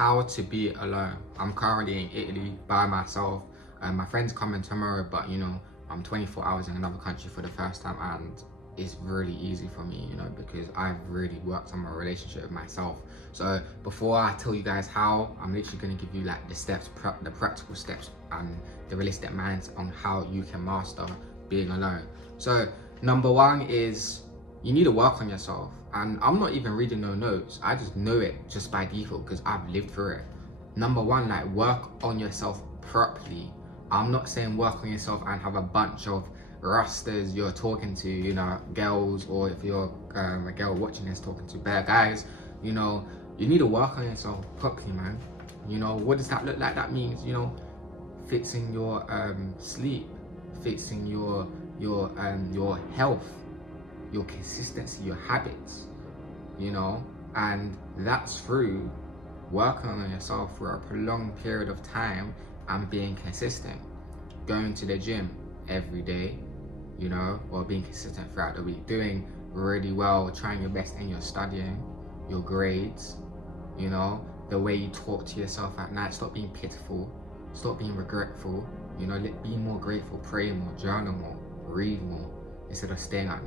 how to be alone. I'm currently in Italy by myself. My friend's coming tomorrow, but you know, I'm 24 hours in another country for the first time, and it's really easy for me, you know, because I've really worked on my relationship with myself. So before I tell you guys how, I'm literally going to give you like the steps, the practical steps and the realistic minds on how you can master being alone. So number one is you need to work on yourself. And I'm not even reading no notes. I just know it just by default because I've lived through it. Number one, like work on yourself properly. I'm not saying work on yourself and have a bunch of rastas you're talking to, you know, girls, or if you're a girl watching this talking to bare guys, you know, you need to work on yourself properly, man. You know, what does that look like? That means, you know, fixing your sleep, fixing your health, your consistency, your habits, you know, and that's through working on yourself for a prolonged period of time and being consistent, going to the gym every day, you know, or being consistent throughout the week, doing really well, trying your best in your studying, your grades, you know, the way you talk to yourself at night. Stop being pitiful, stop being regretful, you know, be more grateful, pray more, journal more, read more, instead of staying up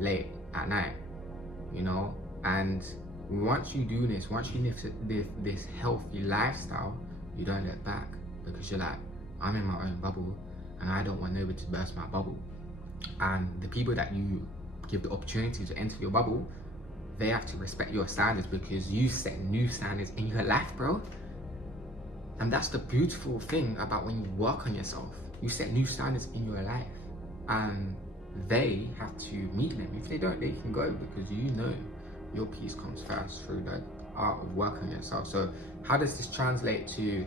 late at night, you know. And once you do this, once you live this healthy lifestyle, you don't look back, because you're like, I'm in my own bubble and I don't want nobody to burst my bubble. And the people that you give the opportunity to enter your bubble, they have to respect your standards, because you set new standards in your life, bro. And that's the beautiful thing about when you work on yourself. You set new standards in your life, and they have to meet them. If they don't, they can go, because you know your peace comes first through the art of working on yourself. So how does this translate to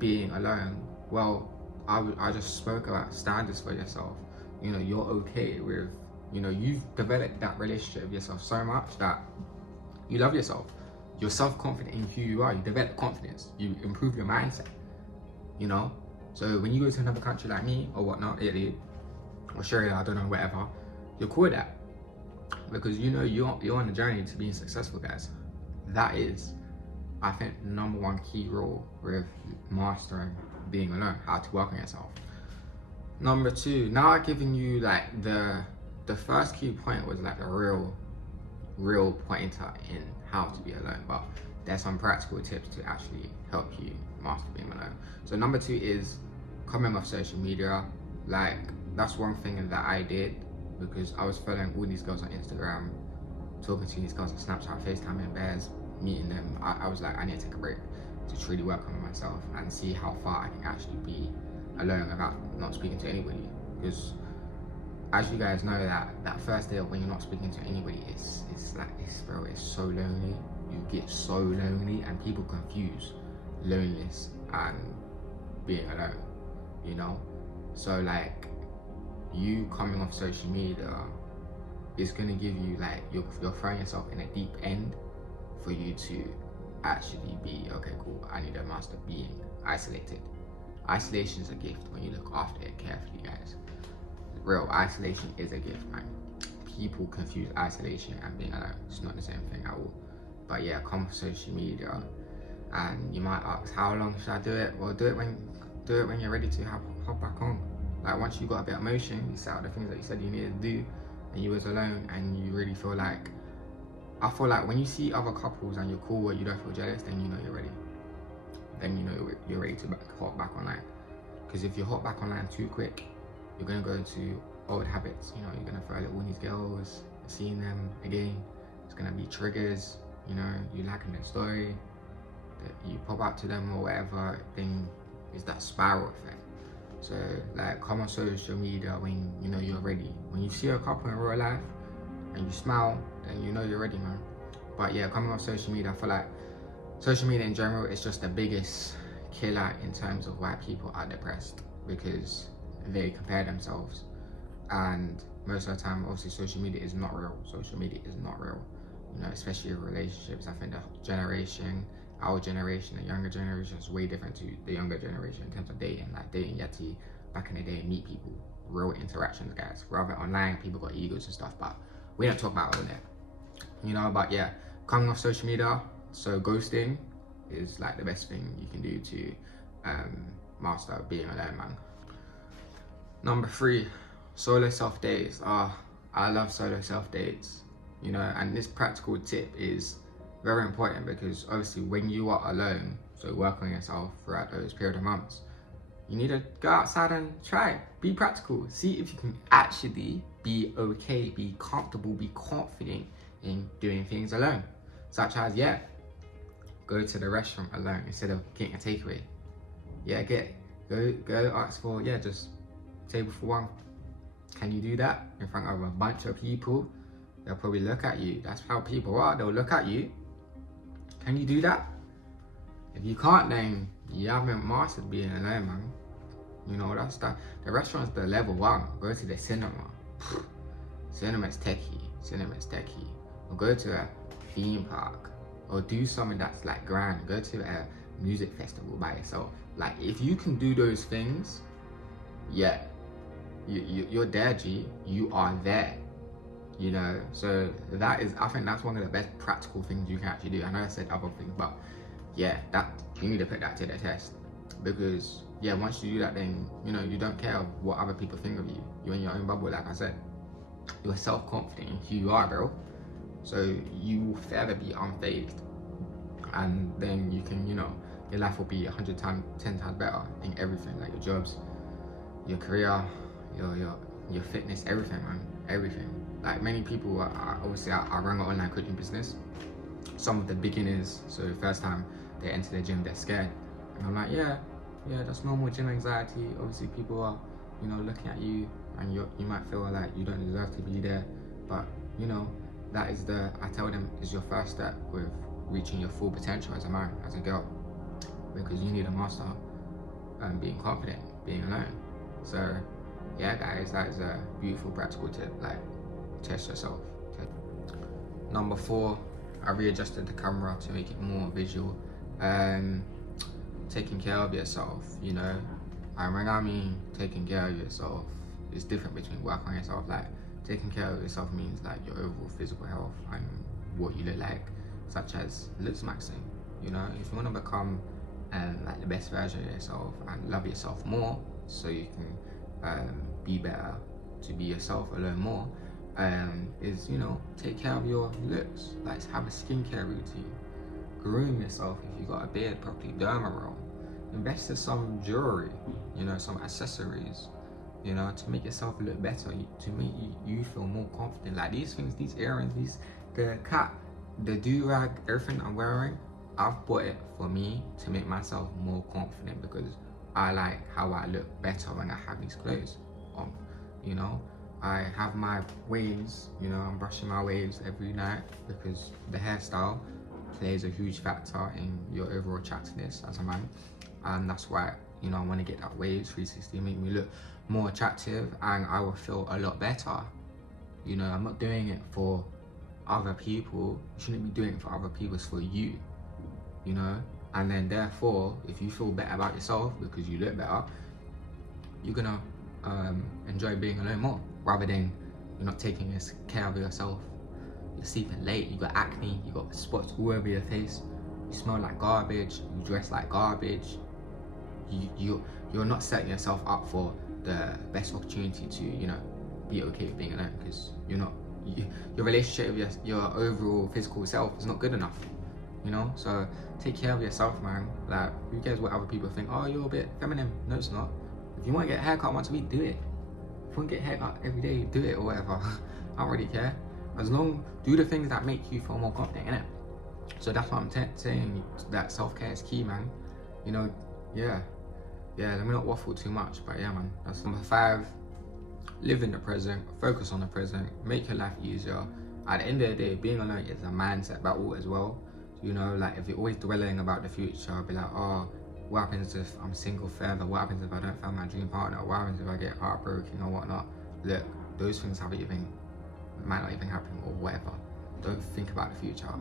being alone? Well, I just spoke about standards for yourself. You know, you're okay with, you know, you've developed that relationship with yourself so much that you love yourself. You're self-confident in who you are. You develop confidence. You improve your mindset, you know? So when you go to another country like me or whatnot, Italy, Australia, I don't know, whatever, you're cool with that. Because you know you're on a journey to being successful, guys. That is, I think, the number one key role with mastering being alone, how to work on yourself. Number two, now I've given you like the first key point was like a real pointer in how to be alone, but there's some practical tips to actually help you master being alone. So number two is coming off social media. Like, that's one thing that I did, because I was following all these girls on Instagram, talking to these girls on Snapchat, FaceTiming bears, meeting them. I was like, I need to take a break to truly work on myself and see how far I can actually be alone without not speaking to anybody. Because as you guys know, that first day when you're not speaking to anybody, it's like this, bro. It's so lonely. You get so lonely, and people confuse loneliness and being alone, you know. So like, you coming off social media is gonna give you like, you're throwing yourself in a deep end for you to actually be, okay, cool, I need to master being isolated. Isolation is a gift when you look after it carefully, guys. Real isolation is a gift, man. People confuse isolation and being alone. It's not the same thing at all. But yeah, come off social media, and you might ask, how long should I do it? Well, do it when you're ready to hop back on. Like, once you got a bit of motion, you set out the things that you said you needed to do, and you was alone, and you really feel like, I feel like when you see other couples and you're cool or you don't feel jealous, then you know you're ready. Then you know you're ready to hop back online. Because if you hop back online too quick, you're gonna go into old habits. You know, you're gonna throw all these girls, seeing them again. It's gonna be triggers. You know, you liking their story, that you pop out to them or whatever. Thing is that spiral effect. So like, come on social media when you know you're ready. When you see a couple in real life and you smile, then you know you're ready, man. But yeah, coming off social media, I feel like social media in general is just the biggest killer in terms of why people are depressed, because they compare themselves, and most of the time, obviously, social media is not real. Social media is not real, you know, especially in relationships. I think the generation, our generation, the younger generation is way different to the younger generation in terms of dating. Like, dating, you had to, back in the day, meet people, real interactions, guys. Rather online, people got egos and stuff, but we don't talk about all that, you know. But yeah, coming off social media, so ghosting, is like the best thing you can do to master being alone, man. Number 3, solo self dates. I love solo self dates, you know, and this practical tip is very important because obviously when you are alone, so work on yourself throughout those period of months, you need to go outside and try it. Be practical. See if you can actually be okay, be comfortable, be confident in doing things alone. Such as, yeah, go to the restaurant alone instead of getting a takeaway. Yeah, go ask for, yeah, just table for one. Can you do that in front of a bunch of people? They'll probably look at you. That's how people are. They'll look at you. Can you do that? If you can't, then you haven't mastered being alone, man. You know, that's the restaurant's the level 1. Go to the cinema. Cinema's techie. Or go to a theme park. Or do something that's like grand. Go to a music festival by yourself. Like, if you can do those things, yeah, you're there, G. You are there. You know, so I think that's one of the best practical things you can actually do. I know I said other things, but yeah, that you need to put that to the test, because yeah, once you do that, then you know you don't care what other people think of you. You're in your own bubble, like I said. You're self-confident in who you are, bro. So you will forever be unfazed, and then you can, you know, your life will be 100 times, 10 times better in everything, like your jobs, your career, your fitness, everything, man, everything. Like many people, obviously I run an online coaching business. Some of the beginners, so the first time they enter the gym, they're scared. And I'm like, yeah, that's normal gym anxiety. Obviously people are, you know, looking at you and you might feel like you don't deserve to be there. But, you know, that is I tell them, is your first step with reaching your full potential as a man, as a girl. Because you need to master being confident, being alone. So, yeah, guys, that is a beautiful practical tip. Like, test yourself. Number 4, I readjusted the camera to make it more visual. Taking care of yourself, you know. And when I mean taking care of yourself, it's different between work on yourself. Like, taking care of yourself means like your overall physical health and what you look like, such as looks maxing. You know, if you want to become like the best version of yourself and love yourself more, so you can be better, to be yourself alone more, is, you know, take care of your looks. Like, have a skincare routine, groom yourself. If you got a beard, properly derma roll, invest in some jewelry, you know, some accessories, you know, to make yourself look better, to make you feel more confident. Like, these things, these earrings, the cap, the do-rag, everything I'm wearing, I've bought it for me to make myself more confident, because I like how I look better when I have these clothes on. You know, I have my waves, you know, I'm brushing my waves every night, because the hairstyle plays a huge factor in your overall attractiveness as a man. And that's why, you know, I want to get that waves 360, make me look more attractive, and I will feel a lot better. You know, I'm not doing it for other people. You shouldn't be doing it for other people, it's for you. You know, and then therefore, if you feel better about yourself because you look better, you're gonna enjoy being alone more, rather than you're not taking care of yourself. You're sleeping late, you got acne, you got spots all over your face, you smell like garbage, you dress like garbage. You're not setting yourself up for the best opportunity to, you know, be okay with being alone, because your relationship with your overall physical self is not good enough. You know, so take care of yourself, man. Like, who cares what other people think? Oh, you're a bit feminine. No, it's not. If you want to get a haircut once a week, do it. If you want to get a haircut every day, do it, or whatever. I don't really care. As long, do the things that make you feel more confident, innit? So that's what I'm saying, that self-care is key, man. You know, yeah, let me not waffle too much, but yeah, man. That's number 5. Live in the present, focus on the present, make your life easier. At the end of the day, being alone is a mindset battle as well. You know, like, if you're always dwelling about the future, I'll be like, oh, what happens if I'm single forever? What happens if I don't find my dream partner? What happens if I get heartbroken or whatnot? Look, those things might not even happen, or whatever. Don't think about the future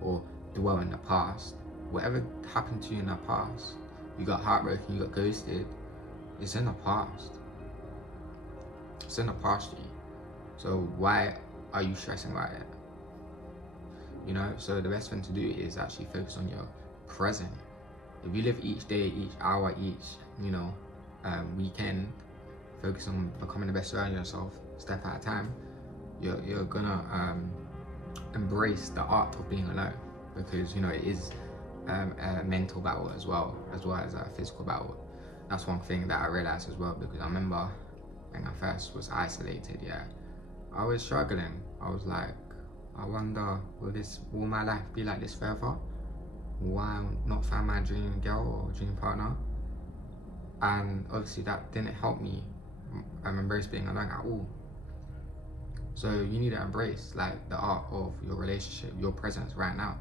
or dwell in the past. Whatever happened to you in the past, you got heartbroken, you got ghosted, it's in the past. It's in the past, G. So why are you stressing about it? You know, so the best thing to do is actually focus on your present. If you live each day, each hour, each, weekend, focus on becoming the best version of yourself, step at a time, you're gonna embrace the art of being alone, because it is a mental battle as well as a physical battle. That's one thing that I realized as well, because I remember when I first was isolated, I was struggling. I was like, I wonder, will my life be like this forever? Will I not find my dream girl or dream partner? And obviously that didn't help me embrace being alone at all. So you need to embrace like the art of your relationship, your presence right now.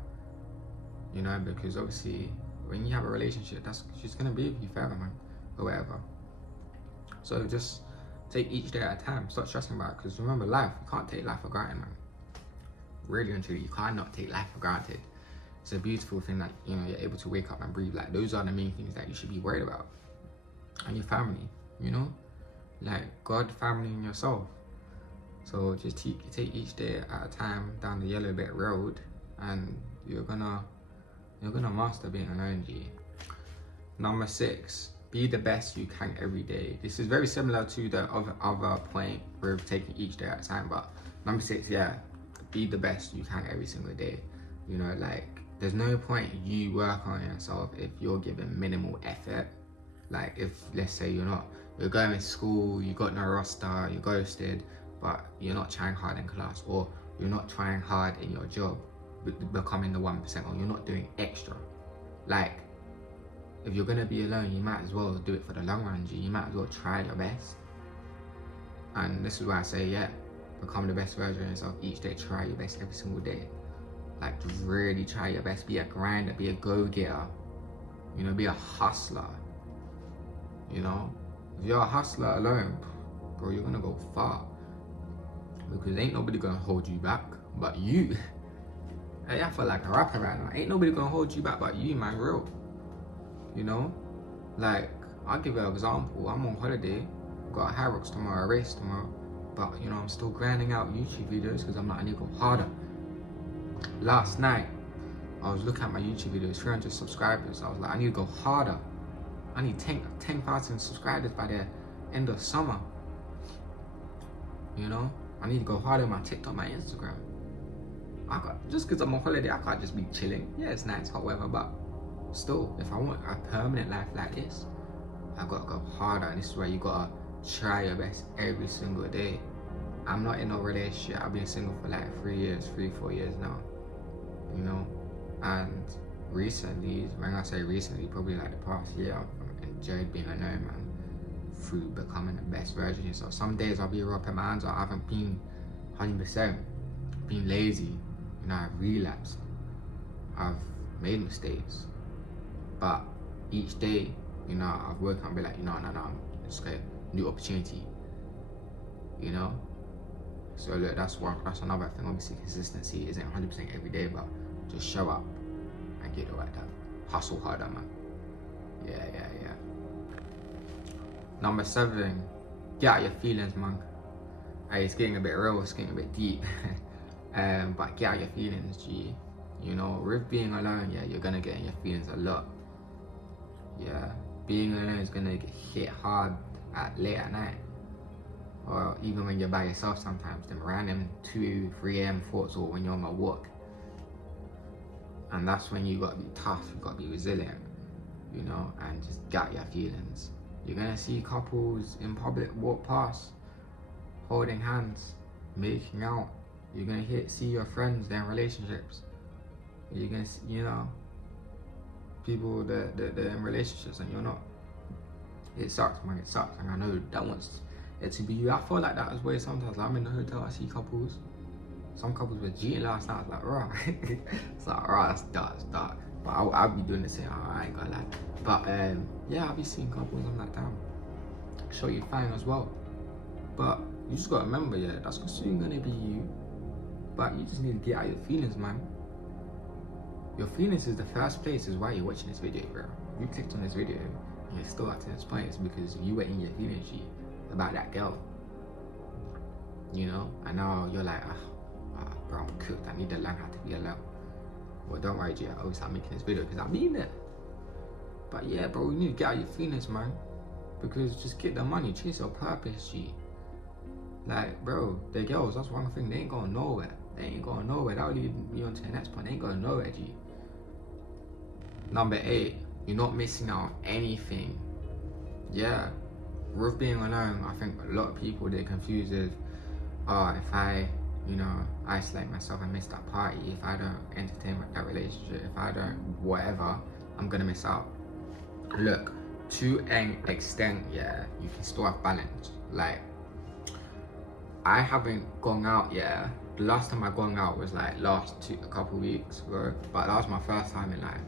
Because obviously when you have a relationship, she's gonna be with you forever, man, or whatever. So just take each day at a time. Stop stressing about it, because remember, life, you can't take life for granted, man. Really and truly, you cannot take life for granted. It's a beautiful thing that you're able to wake up and breathe. Like, those are the main things that you should be worried about. And your family, like God, family, and yourself. So just take each day at a time down the yellow brick road, and you're gonna master being alone, G. Number 6, be the best you can every day. This is very similar to the other point with taking each day at a time, but number 6, be the best you can every single day. Like, there's no point you work on yourself if you're giving minimal effort. Like, if, let's say, you're going to school, you got no roster, you're ghosted, but you're not trying hard in class, or you're not trying hard in your job, becoming the 1%, or you're not doing extra. Like, if you're gonna be alone, you might as well do it for the long run, G. You might as well try your best. And this is why I say, become the best version of yourself each day. Try your best every single day. Like, really try your best. Be a grinder, be a go-getter. Be a hustler. If you're a hustler alone, bro, you're gonna go far. Because ain't nobody gonna hold you back but you. Hey, I feel like a rapper right now. Ain't nobody gonna hold you back but you, man, real. Like, I'll give you an example. I'm on holiday, got a High Rocks tomorrow, a race tomorrow, but I'm still grinding out YouTube videos because I'm like, I need to go harder. Last night, I was looking at my YouTube videos, 300 subscribers. I was like, I need to go harder. I need 10,000 subscribers by the end of summer. I need to go harder on my TikTok, my Instagram. Just because I'm on holiday, I can't just be chilling. Yeah, it's nice, hot weather, but still, if I want a permanent life like this, I gotta go harder. And this is where you gotta try your best every single day. I'm not in a relationship. I've been single for like 4 years now. And recently, when I say recently, probably like the past year, I've enjoyed being alone, man, through becoming the best version of yourself. Some days I'll be real up in my hands, I haven't been 100%, been lazy, I've relapsed, I've made mistakes. But each day, I've woken up and be like, no, it's okay, new opportunity, So look, that's another thing. Obviously, consistency isn't 100% every day, but just show up and get it right there. Hustle harder, man. Yeah. Number 7, get out your feelings, man. Hey, it's getting a bit real, it's getting a bit deep. But get out your feelings, G. With being alone, you're gonna get in your feelings a lot. Being alone is gonna get hit hard late at night, or even when you're by yourself sometimes. Them random 2, 3 a.m. thoughts, or when you're on a walk. And that's when you gotta be tough, you gotta be resilient, and just get out your feelings. You're gonna see couples in public walk past, holding hands, making out. You're gonna see your friends, they're in relationships. You're gonna see, people that they're in relationships and you're not. It sucks, man, it sucks. And I know that wants it to be you. I feel like that as well sometimes. I'm in the hotel, I see couples. Some couples were cheating last night. I was like, raw. It's like, raw, that's dark. But I'll be doing the same, I ain't gonna lie. But I'll be seeing couples, I'm like, damn, show you fine as well. But you just gotta remember, that's soon gonna be you. But you just need to get out your feelings, man. Your feelings is the first place is why you're watching this video, bro. You clicked on this video and you're still at this point, it's because you were in your feelings about that girl. And now you're like, bro, I'm cooked. I need to learn how to be alone. Well, don't worry, G, I always start making this video because I mean it. But yeah, bro, you need to get out your feelings, man. Because just get the money, chase your purpose, G. Like, bro, the girls, that's one thing, they ain't going nowhere. They ain't going nowhere. That'll lead me on to the next point. They ain't going nowhere, G. Number 8, you're not missing out on anything. Yeah, with being alone, I think a lot of people, they're confused with, oh, if I, isolate myself and miss that party, if I don't entertain that relationship, if I don't whatever, I'm gonna miss out. Look, to an extent, yeah, you can still have balance. Like, I haven't gone out, yeah. The last time I gone out was like a couple weeks ago, but that was my first time in like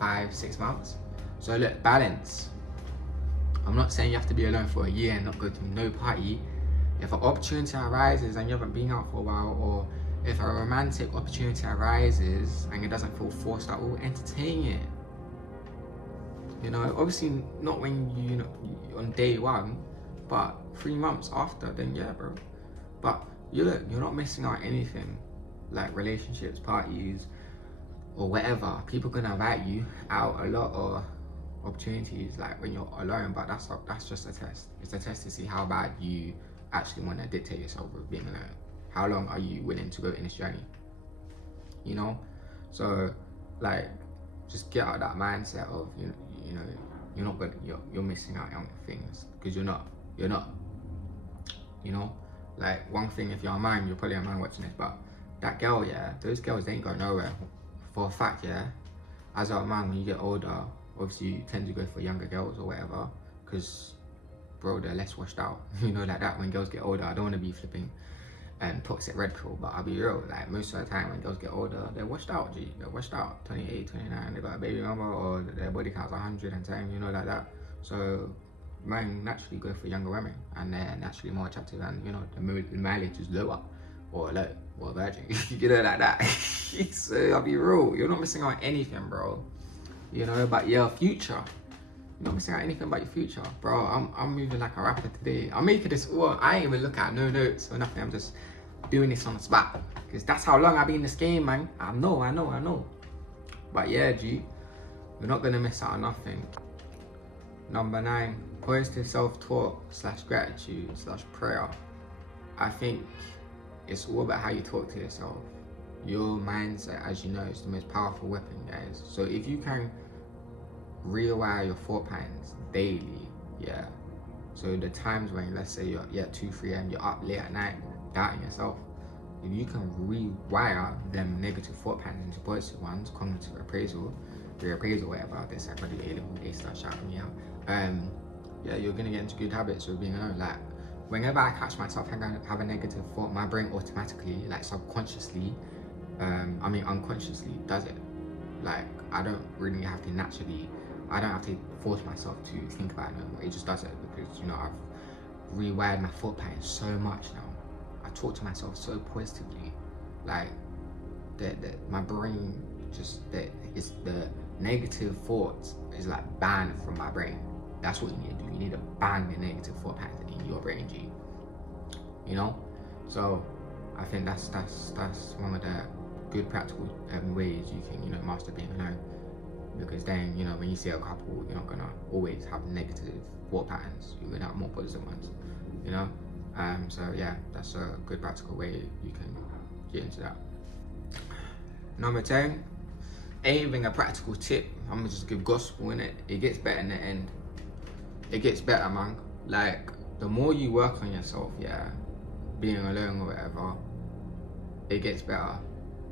5-6 months. So look, balance. I'm not saying you have to be alone for a year and not go to no party. If an opportunity arises and you haven't been out for a while, or if a romantic opportunity arises and it doesn't feel forced at all, entertain it. Obviously not when you on day one, but 3 months after, then yeah, bro. But you're not missing out on anything, like relationships, parties, or whatever. People gonna invite you out a lot, or opportunities like when you're alone, but that's just a test. It's a test to see how bad you actually want to dictate yourself with being alone. How long are you willing to go in this journey? So like, just get out of that mindset of you're missing out on things, because you're not. Like, one thing, if you're a man, you're probably a man watching this, but that girl, yeah, those girls, they ain't go nowhere. For a fact, yeah, as a man, when you get older, obviously you tend to go for younger girls or whatever, because, bro, they're less washed out. Like that, when girls get older, I don't want to be flipping toxic red pill, but I'll be real, like, most of the time when girls get older, they're washed out, G. They're washed out, 28, 29, they got a baby mama, or their body count's 110, like that. So men naturally go for younger women, and they're naturally more attractive, and the mileage is lower, or low, or virgin, like that. So I'll be real, you're not missing out on anything, bro. But your future, you're not missing out on anything about your future, bro. I'm moving like a rapper today. I'm making this all, I ain't even look at no notes or nothing. I'm just doing this on the spot, because that's how long I've been in this game, man. I know. But yeah, G, you're not gonna miss out on nothing. Number 9, positive self-talk / gratitude / prayer. I think it's all about how you talk to yourself. Your mindset, as you know, is the most powerful weapon, guys. So if you can rewire your thought patterns daily, yeah. So the times when, let's say you're at 2-3 a.m, you're up late at night, doubting yourself, if you can rewire them negative thought patterns into positive ones, cognitive appraisal, reappraisal, whatever, this everybody A-level, A-star shouting me out. Yeah, you're gonna get into good habits of being alone. Like, whenever I catch myself have a negative thought, my brain automatically, like subconsciously, unconsciously does it. Like, I don't really have to I don't have to force myself to think about it no more. It just does it, because I've rewired my thought pattern so much now. I talk to myself so positively. Like, my brain it's the negative thoughts is like banned from my brain. That's what you need to do. You need to ban the negative thought pattern in your brain, G. So I think that's one of the good practical ways you can master being alone. Because then when you see a couple, you're not gonna always have negative thought patterns. You're gonna have more positive ones. So yeah, that's a good practical way you can get into that. Number 10, ain't even a practical tip. I'm gonna just give gospel in it. It gets better in the end. It gets better, man. Like, the more you work on yourself, yeah, being alone or whatever, it gets better.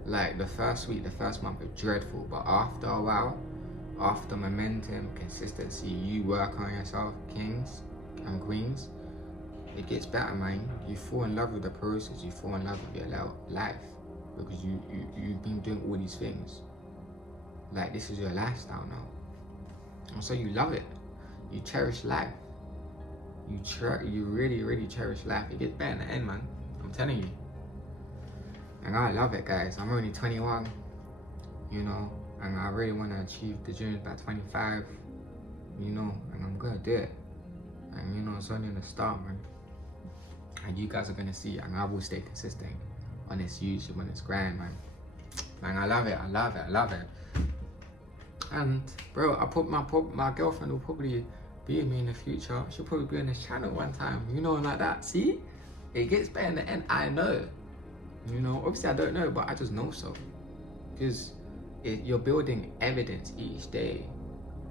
Like, the first week, the first month is dreadful, but after a while, after momentum, consistency, you work on yourself, kings and queens, it gets better, man. You fall in love with the process, you fall in love with your life, because you've been doing all these things. Like, this is your lifestyle now, and so you love it. You cherish life. You really, really cherish life. It gets better in the end, man. I'm telling you. And I love it, guys. I'm only 21, and I really want to achieve the dreams by 25, and I'm gonna do it. And it's only in the start, man. And you guys are gonna see, and I will stay consistent on this YouTube, on this grind, man. Man, I love it. And bro, my girlfriend will probably be with me in the future. She'll probably be on this channel one time, you know, like that. See, it gets better in the end. I know, you know. Obviously, I don't know, but I just know so, because you're building evidence each day.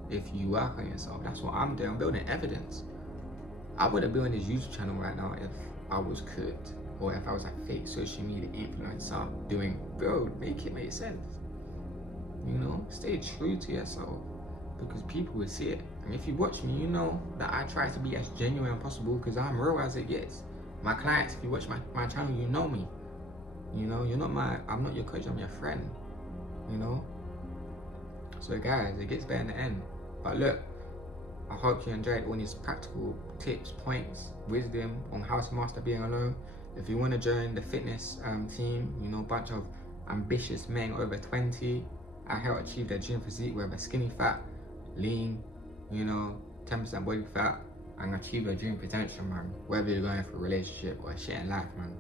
If you work on yourself, that's what I'm doing. I'm building evidence. I wouldn't be on this YouTube channel right now if I was cooked, or if I was a fake social media influencer doing, bro, make it make sense. You know, stay true to yourself, because people will see it. And if you watch me, you know that I try to be as genuine as possible, because I'm real as it gets. My clients, if you watch my channel, you know me. You know, I'm not your coach, I'm your friend. You know? So guys, it gets better in the end. But look, I hope you enjoyed all these practical tips, points, wisdom on how to master being alone. If you want to join the fitness team, you know, bunch of ambitious men over 20, I help achieve their dream physique, whether skinny fat, lean, you know, 10% body fat, and achieve your dream potential, man. Whether you're going for a relationship or a shit in life, man.